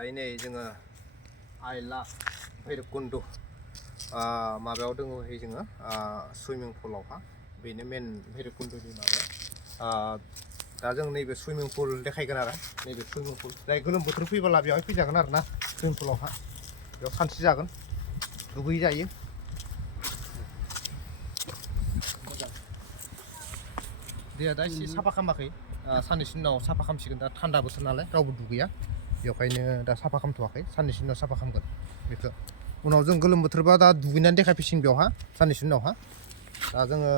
दायो नै जोङो आइला भैरबकुन्द माबायाव दङ जोङो सुइमिं पुलावहा बेनो मेन भैरबकुन्दनि माबा दा जों नैबे सुइमिं पुल देखायगोन आरो नैबे सुइमिं पुल जाय गोलोम बोथोर फैबोला बेवहाय फैजागोन आरो ना सुइमिं पुलावहा बेयाव सानस्रि जागोन दुगै जायो दैया दा एसे साफा खालामाखै साननैसोनि उनाव साफा खालामसिगोन दा थान्दा बोथोर नालाय रावबो दुगैया बेवहायनो दा साफा खालामथ'वाखै साननैसोनि उनाव साफा खालामगोन बेखौ उनाव जों गोलोम बोथोरबा दा दुगैनानै देखायफैसिगोन बेवहा साननैसोनि उनावहा दा जोङो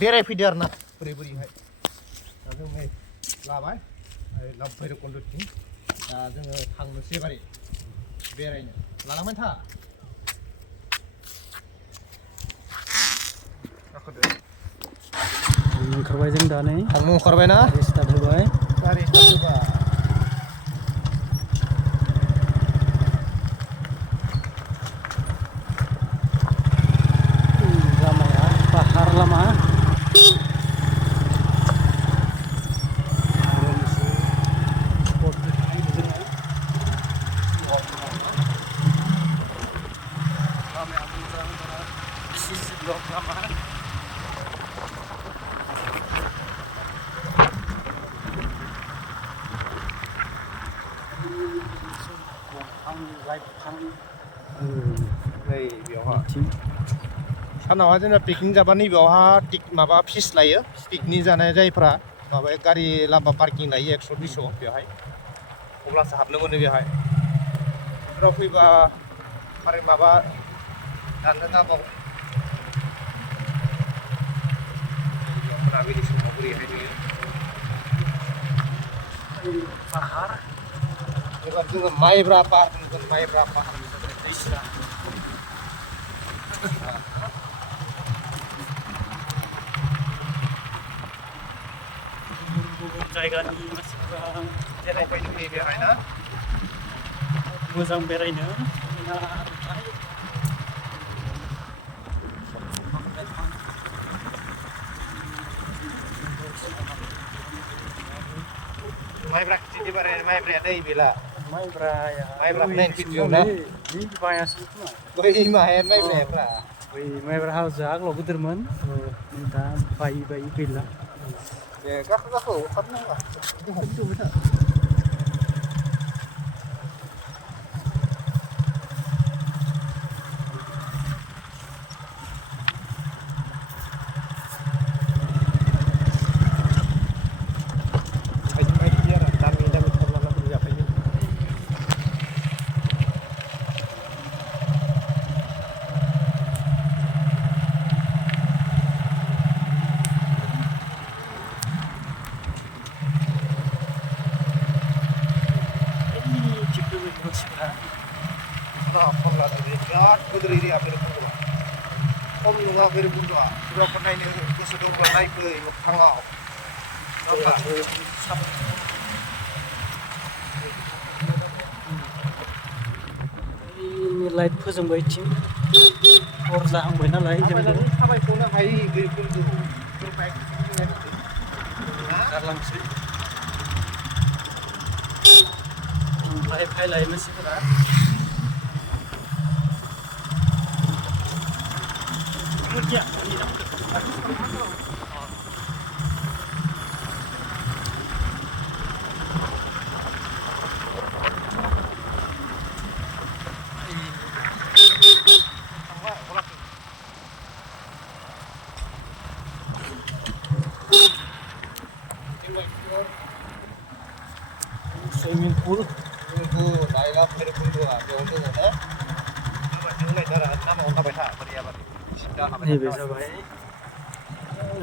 बेरायफैदो आरो ना बोरैहाय दा जों नै लाबाय लाब भैरबकुन्दथिं दा जोङो थांनोसै एबारै बेरायनो लालांबाय था ओंखारबाय जों दा नै थांनो ओंखारबाय ना गारि स्टार्ट होबाय लामाया पाहार लामा नै बेयावहा सानावहा जोंना पिकनिक जाबा नैबेयावहा माबा फिस लायो पिकनिक जानाय जायफ्रा माबा गारि लामा पार्किं लायो 100-200 बेवहाय अब्लासो हाबनो मोनो बेवहाय बेफोराव फैबा आरो माबा दाननो नांगौ मोनाबिलि समाव बोरैहाय नुयो पाहार एबार जोङो माइब्रा पाहार नुगोन माइब्रा पाहार नुगोन दैसा गुबुन जायगानि मानसिफोरा बेरायफैदों नै बेवहाय ना मोजां बेरायनो माइब्रा खेथि बाराय माइब्राया दै बेला माइब्रा नाइन केजियाव ना बायासो खोमा बै माहाया माइब्रायाफ्रा बै माइब्रा हाउसआ आगोलाव गिदिरमोन दा बायै गैला दे गाखो ओंखारनाङा बिराद गिदिर एरिया भैरबकुन्द'आ खम नङा भैरबकुन्द'आ सोरबाफोर नायनो गोसो दंब्ला नायफै मोगथाङाव लाइट फोजोंबाय थिं हर जाहांबाय नालाय जोंबो थाबायखौनो हायि भैरबकुन्द'आव गारलांसै ओमफ्राय फैलाय मानसिफोरा swimming pool नायला भैरबकुन्द'आ बेयाव दङ ना नामाव थाबाय था नैबे जाबाय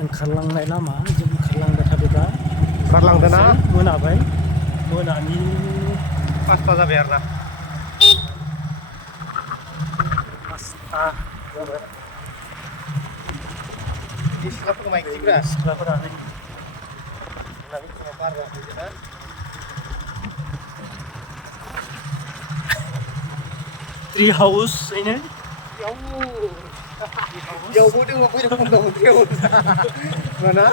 ओंखारलांनाय लामा जों ओंखारलांबाय थादो दा ओंखारलांदो ना मोनाबाय मोनानि 5ता जाबाय आरो ना 5ता जाबाय सिख्लाफोर माइखिग्रा सिख्लाफोरा नै बार बारफैदों ट्री हाउस हैनो बेयावबो दङ भैरबकुन्द'आव ट्री हाउस mana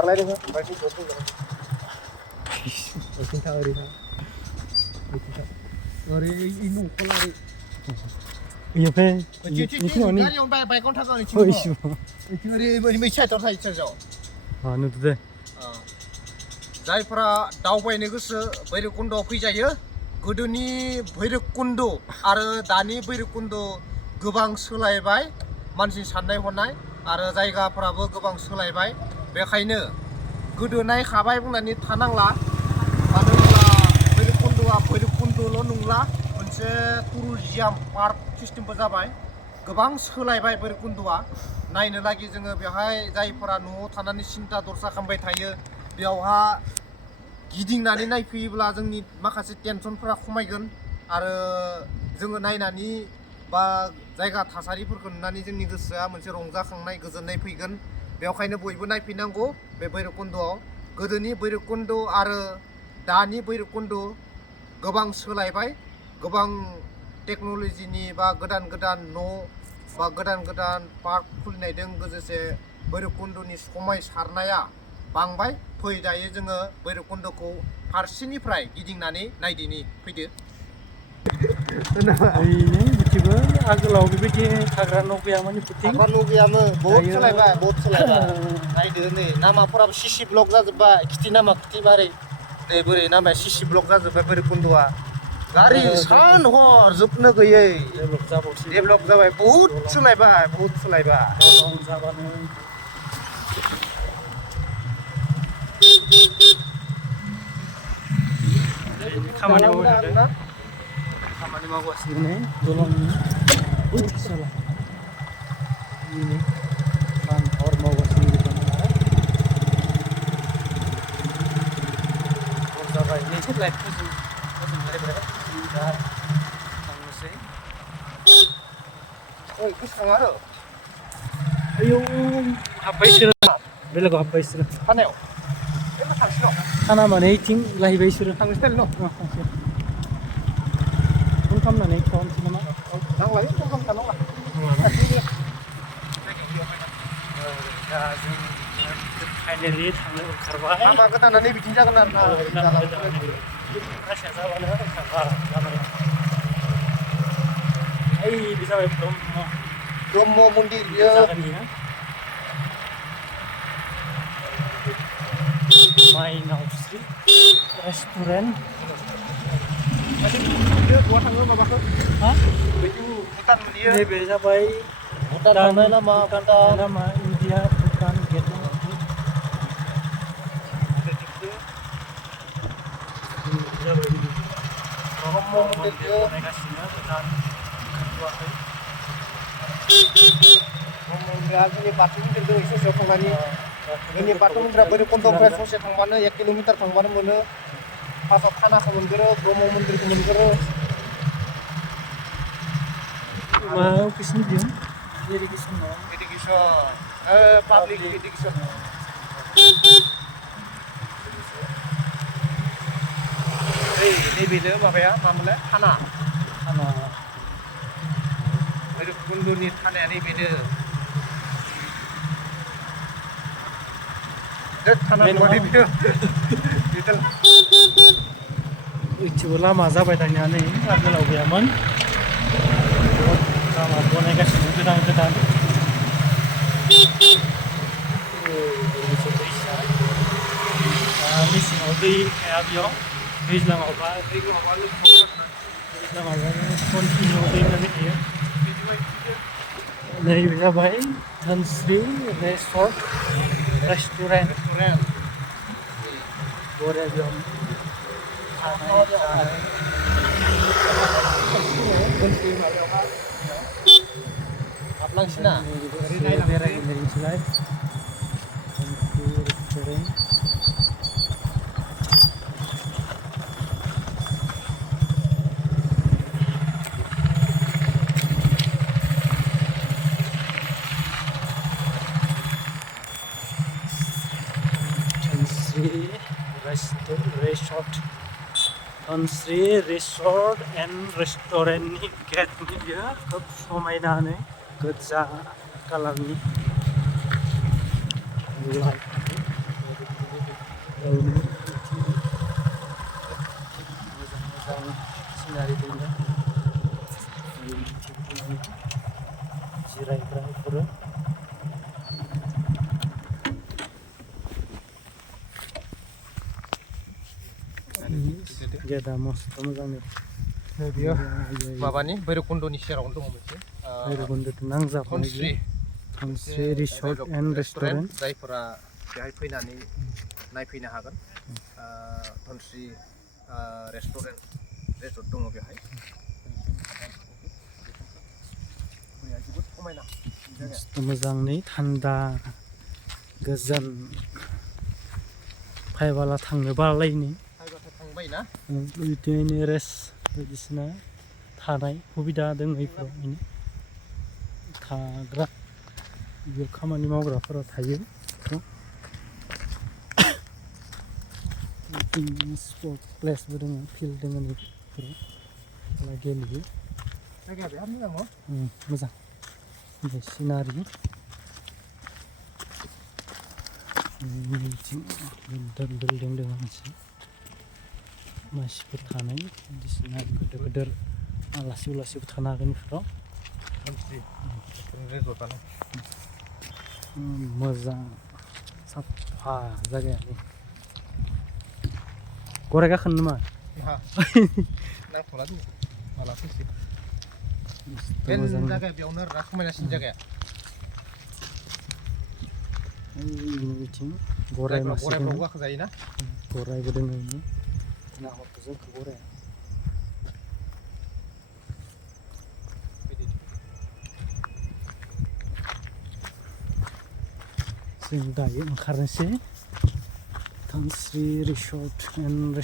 खारलाय नोङो ओमफ्राय ज' फैगोन ओरैथिं था ओरै था ओरै न'खौ लारै इनिफ्राय गारियावनो बाइकआवनो थागोन ओरैथिं ओरै बै साइडआव थायो साइडआव नुदो दे जायफोरा दावबायनो गोसो भैरबकुन्द'आव फैजायो गोदोनि भैरबकुन्द' आरो दानि भैरबकुन्द' गोबां सोलायबाय मानसि साननाय हनाय आरो जायगाफोराबो गोबां सोलायबाय बेखायनो गोदो नायखाबाय बुंनानै थानांला मानो होनब्ला भैरबकुन्द'आ भैरबकुन्द'ल' नंला मोनसे टुरिजियाम पार्क सिस्टेमबो जाबाय गोबां सोलायबाय भैरबकुन्द'आ नायनो लागि जोङो बेवहाय जायफोरा न'आव थानानै सिन्था दरसा खालामबाय थायो बेयावहा गिदिंनानै नायफैयोब्ला जोंनि माखासे टेनसनफोरा खमायगोन आरो जोङो नायनानै बा जायगा थासारिफोरखौ नुनानै जोंनि गोसोआ मोनसे रंजाखांनाय गोजोननाय फैगोन बेवखायनो बयबो नायफैनांगौ बे भैरबकुन्द'आव गोदोनि भैरबकुन्द' आरो दानि भैरबकुन्द' गोबां सोलायबाय गोबां टेक्न'लजिनि बा गोदान गोदान न' बा गोदान गोदान पार्क खुलिनायजों लोगोसे भैरबकुन्द'नि समायसारनाया बांबाय फै दायो जोङो भैरबकुन्द'खौ फारसेनिफ्राय गिदिंनानै नायदिनि फैदो ओरैनो बिथिंबो आगोलाव बेबायदि थाग्रा न' गैयामोन थाग्रा न' गैयामोन बहुद सोलायबाय नायदो नै लामाफोराबो सिसि ब्लक जाजोब्बाय खिथि नामा खिथि मारै नै बोरै नामा सिसि ब्लक जाजोब्बाय भैरबकुन्द'आ गारि सान हर जोबनो गैयै डेभेलप जाबाय बहुद सोलायबाय खामानि मावगासिनो दलंनि उथिसाला ini सान हर मावगासिनो बिथांमोना हर जाबाय मोनसे लाइटखौ जों फोजोंलायबाय दा थांनोसै ओइ गोसोखाङा आरो आयौ हाब्बाय इसोरो बेलेगाव हाब्बाय इसोरो खानायाव थांसिन' खाना माने इथिं लाहैबाय इसोरो थांनोसै न' थांसै फन खालामनानै खालामसै नामा नांलाय फन खालामखानांला दा जों फाइनेलि थांनो ओंखारबाय लामा गोदानानै बिदिनो जागोन आरो ना रासिया जाबानो ओंखारबाय ओइ बे जाबाय ब्रह्म मन्दिर बियो जागोननिया माइनावस्रि रेस्टुरेन्ट बहा थाङो माबाखौ हा भुटान मोनहैयो नैबे जाबाय भुटान थांनाय लामा भुटान लामा इन्डिया भुटान गेट ब्रह्म मन्दिर बानायगासिनो भुटान ओंखारथ'वाखै ब्रह्म मन्दिरा जोंनि बाथौ मन्दिरजों ससेयाव थांनानै जोंनि बाथौ मन्दिरा भैरबकुन्द'निफ्राय ससे थांबानो 1 किल'मिटार थांबानो मोनो फार्स्टआव खानाखौ मोनगोरो ब्रह्म मन्दिरखौ मोनगोरो मा अफिसनि बियो इरिगेसन पाब्लिक इडुकेसन नैबेनो माबाया मामोनलाय थाना भैरबकुन्द'नि थानाया नैबेनो इथिंबो लामा जाबाय दानिया नै आगोलाव गैयामोन लामा बनायगासिनो गोदान मेसेङाव दै थाया बेयाव दैज्लाङावबा कन्टिनिउ दै होनानै थायो नैबे जाबाय धोनस्रि रेस्टुरेन्ट बरिया बेयाव हाबलांसिना बेरायहैलाय रेस्टुरेन्ट धोनस्रि रिसर्ट एन्ड रेस्टुरेन्टनि गेटनि बियो खोब समायनानो गोजा कालारनि मोजां सिनारि दङ जिरायग्रा बेफोरो गेटआ मस्थ' मोजां बेयो माबानि भैरबकुन्द'नि सेरावनो दङ मोनसे भैरबकुन्द'जों नांजाबनाय धनस्रि रिसर्ट एन्ड रेस्टुरेन्ट जायफोरा बेहाय फैनानै नायफैनो हागोन धनस्रि रेस्टुरेन्ट रिसर्ट दङ बेहाय जोबोद समायना मोजाङै थान्दा गोजोन फायबाला थांनो बालायनि थांबाय ना बिदिनो रेस्ट बायदिसिना थानाय सुबिदा दङ बेफोराव थाग्रा बेयाव खामानि मावग्राफोरा थायो स्पर्ट प्लेसबो दङ फिल्ड दङ बेफोराव गेलेयो जायगाया बिराद मोजां मोजां ओमफ्राय सिनारि बिल्डिं दङ मोनसे मानसिफोर थानाय बायदिसिना गिदिर गिदिर आलासि उलासिबो थानो हागोन बेफोराव मोजां साफा जायगायानो गराय गाखोनो नामा नांथ'ला दिनै माला फैसै जायगाया बेयावनो आरोना समायनासिन जायगाया बिथिं गराय मासे गरायफ्राव गाखोजायोना गरायबो दङ नाहरदो जोंखौ गराया जों दायो ओंखारनोसै धनस्रि रिसर्ट एन्ड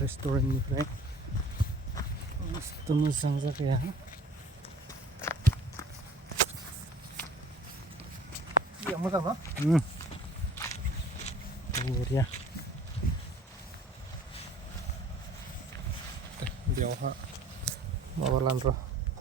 रेस्टुरेन्टनिफ्राय मस्त मोजां जायगाया मोजां ना बरिया बेयावहा माबा लानो र'